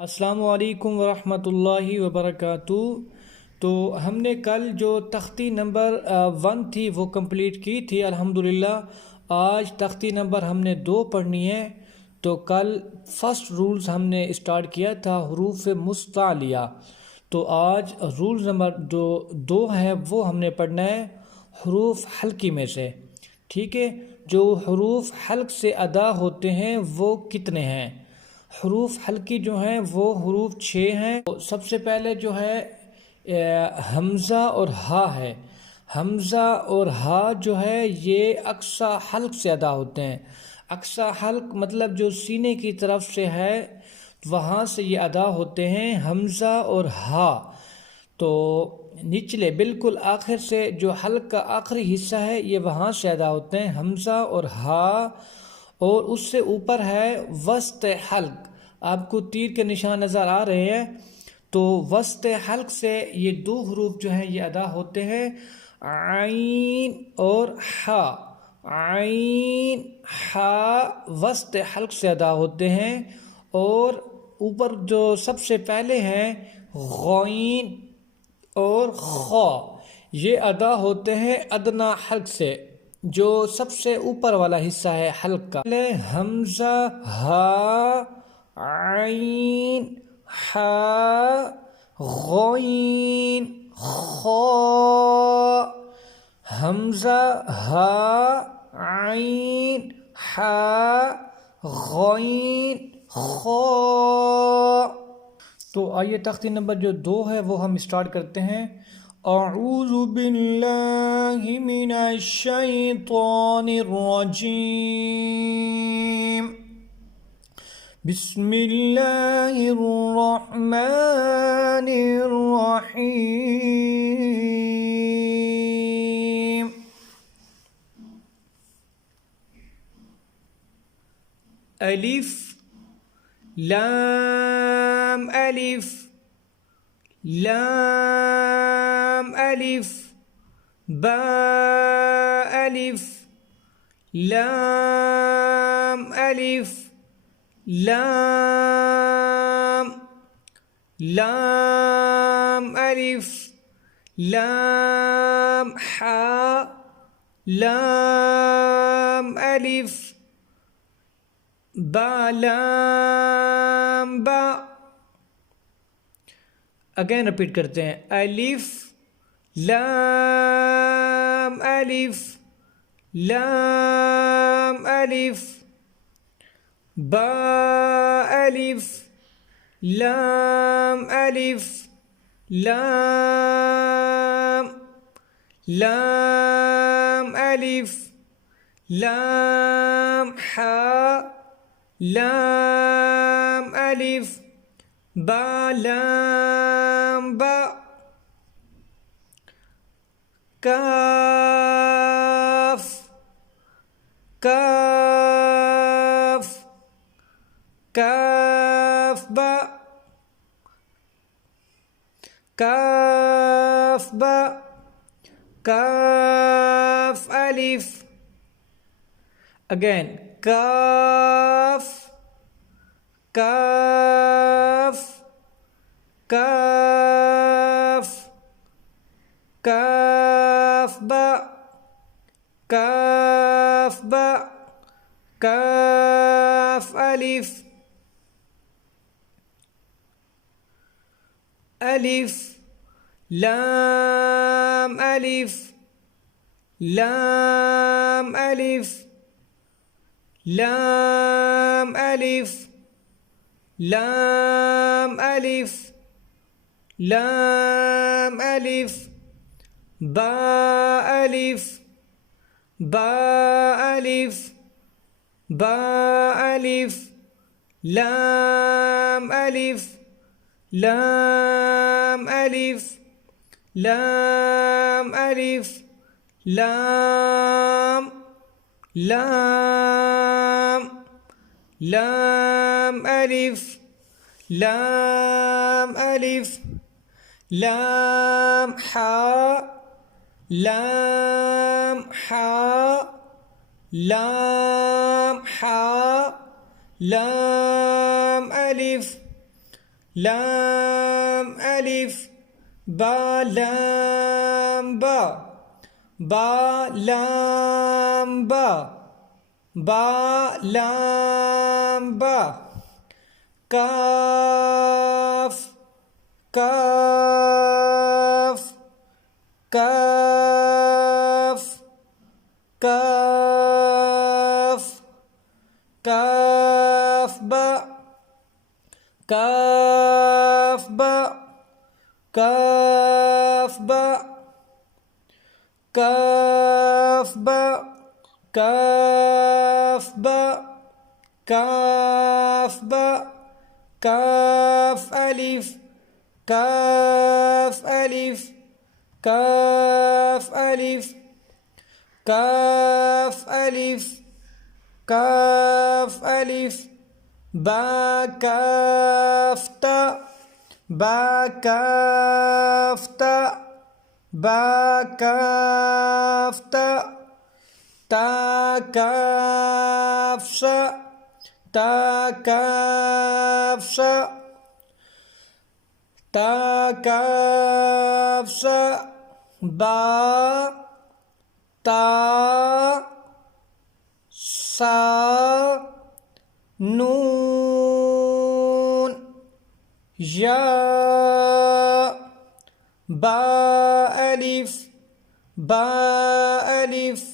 अस्सलामु अलैकुम वरहमतुल्लाहि वबरकातुहू। तो हमने कल जो तख्ती नंबर 1 थी वो कंप्लीट की थी अल्हम्दुलिल्लाह। आज तख्ती नंबर हमने 2 पढ़नी है। तो कल फर्स्ट रूल्स हमने स्टार्ट किया था हरूफ मुस्तालिया। तो आज रूल नंबर जो 2 है वो हमने पढ़ना है हरूफ हल्की में से। ठीक है, जो हरूफ हल्क से अदा होते हैं वो कितने हैं? हरूफ हल्की जो हैं वो हरूफ 6 हैं। तो सबसे पहले जो है हमज़ा और हा है। हमज़ा और हा जो है ये अक्सा हल्क से अदा होते हैं। अक्सा हल्क मतलब जो सीने की तरफ से है वहाँ से ये अदा होते हैं हमज़ा और हा। तो निचले बिल्कुल आखिर से जो हल्क का आखिरी हिस्सा है ये वहाँ से अदा होते हैं हमज़ा और हा। और उससे ऊपर है वस्त हल्क। आपको तीर के निशान नज़र आ रहे हैं। तो वस्त हल्क से ये 2 हरूफ जो हैं ये अदा होते हैं आइन और हा। आइन हा वस्त हल्क से अदा होते हैं। और ऊपर जो सबसे पहले हैं गौइन और खा, ये अदा होते हैं अदना हल्क से, जो सबसे ऊपर वाला हिस्सा है हल्क का। हमजा हा आइन हा गौइन खा। हमजा हा आइन हा गौइन खा। तो आइए तख्ती नंबर जो 2 है वो हम स्टार्ट करते हैं। अऊज़ु बिल्लाहि मिनश शैतानिर रजीम। बिस्मिल्लाहिर रहमानिर रहीम। अलिफ लाम अलिफ लाम अलिफ बा अलिफ लाम अलिफ लाम लाम अलिफ लाम हा लाम अलिफ बा लाम बा। अगेन रिपीट करते हैं अलिफ लाम अलिफ लाम अलिफ बा अलिफ लाम अलिफ लाम लाम अलिफ लाम हा लाम अलिफ बा लाम बा। काफ काफ काफ बा काफ बा काफ अलिफ। अगेन काफ काफ काफ काफ बा काफ बा काफ अलिफ। अलिफ लाम अलिफ लाम अलिफ लाम अलिफ लाम अलिफ लाम अलिफ बा अलिफ बा अलिफ बा अलिफ लाम अलिफ लाम अलिफ लाम अलिफ लाम लाम लाम अलिफ लाम अलिफ लाम हा लाम हा लाम हा लाम अलिफ لام ألف با لام با با لام با با لام با كاف كاف كاف كاف كاف باء كاف باء كاف باء كاف باء كاف باء كاف باء كاف ألف كاف ألف كاف ألف كاف ألف كاف ألف با كاف تاء با كاف تاء با كاف تاء تا كاف شاء تا كاف شاء تا كاف شاء با تا سا نون يا با ألف با ألف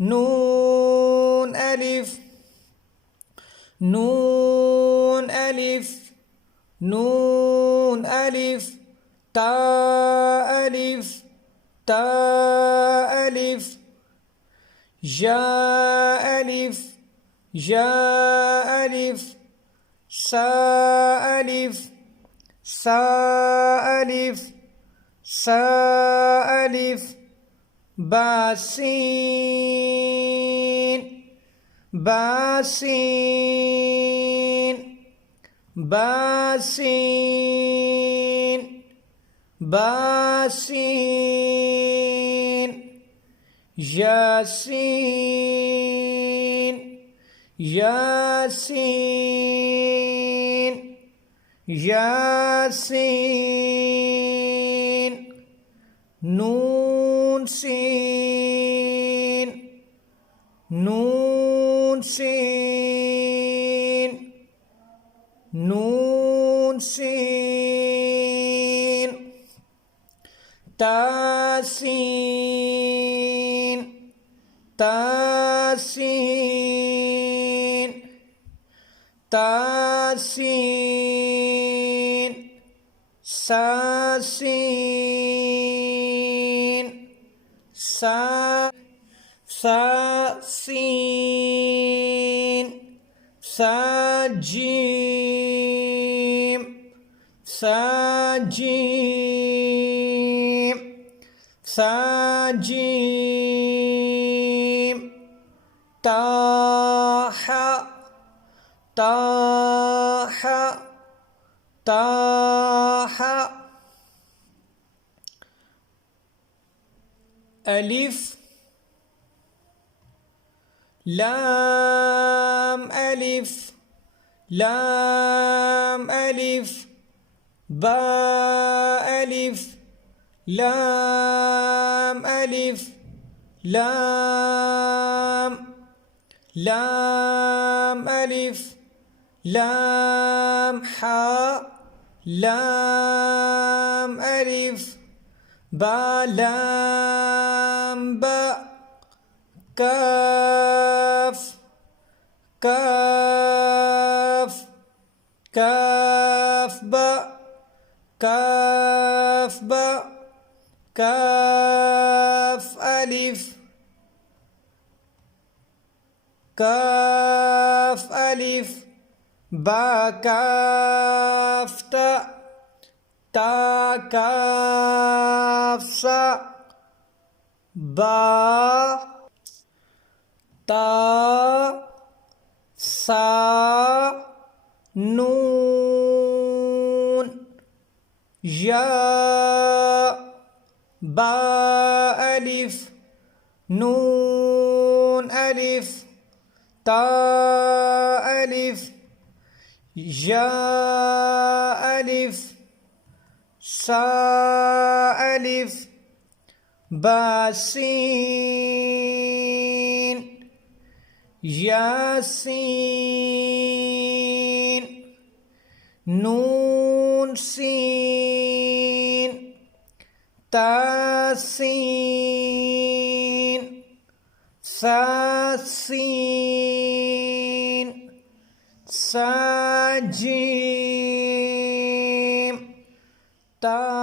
نون ألف نون ألف نون ألف تا ألف تا ألف يا ألف يا ألف سا ألف سا ألف سا ألف باسين باسين باسين باسين ياسين ياسين ياسين نون سين نون سين نون سين تاسين تاسين تاسين ساسين سا ساسين ساجيم ساجيم ساجيم تاح تاح تاح ألف لام ألف لام ألف با ألف لام ألف لام لام ألف لام حاء لام ألف با لام باء كاف كاف كاف باء كاف باء كاف ألف كاف ألف با كاف تاء تا كاف سا با تا سا نون يا با ألف نون ألف تا ألف يا अलिफ सा अलिफ बा सीन यासीन नून सीन तासीन सासीन साजीम ता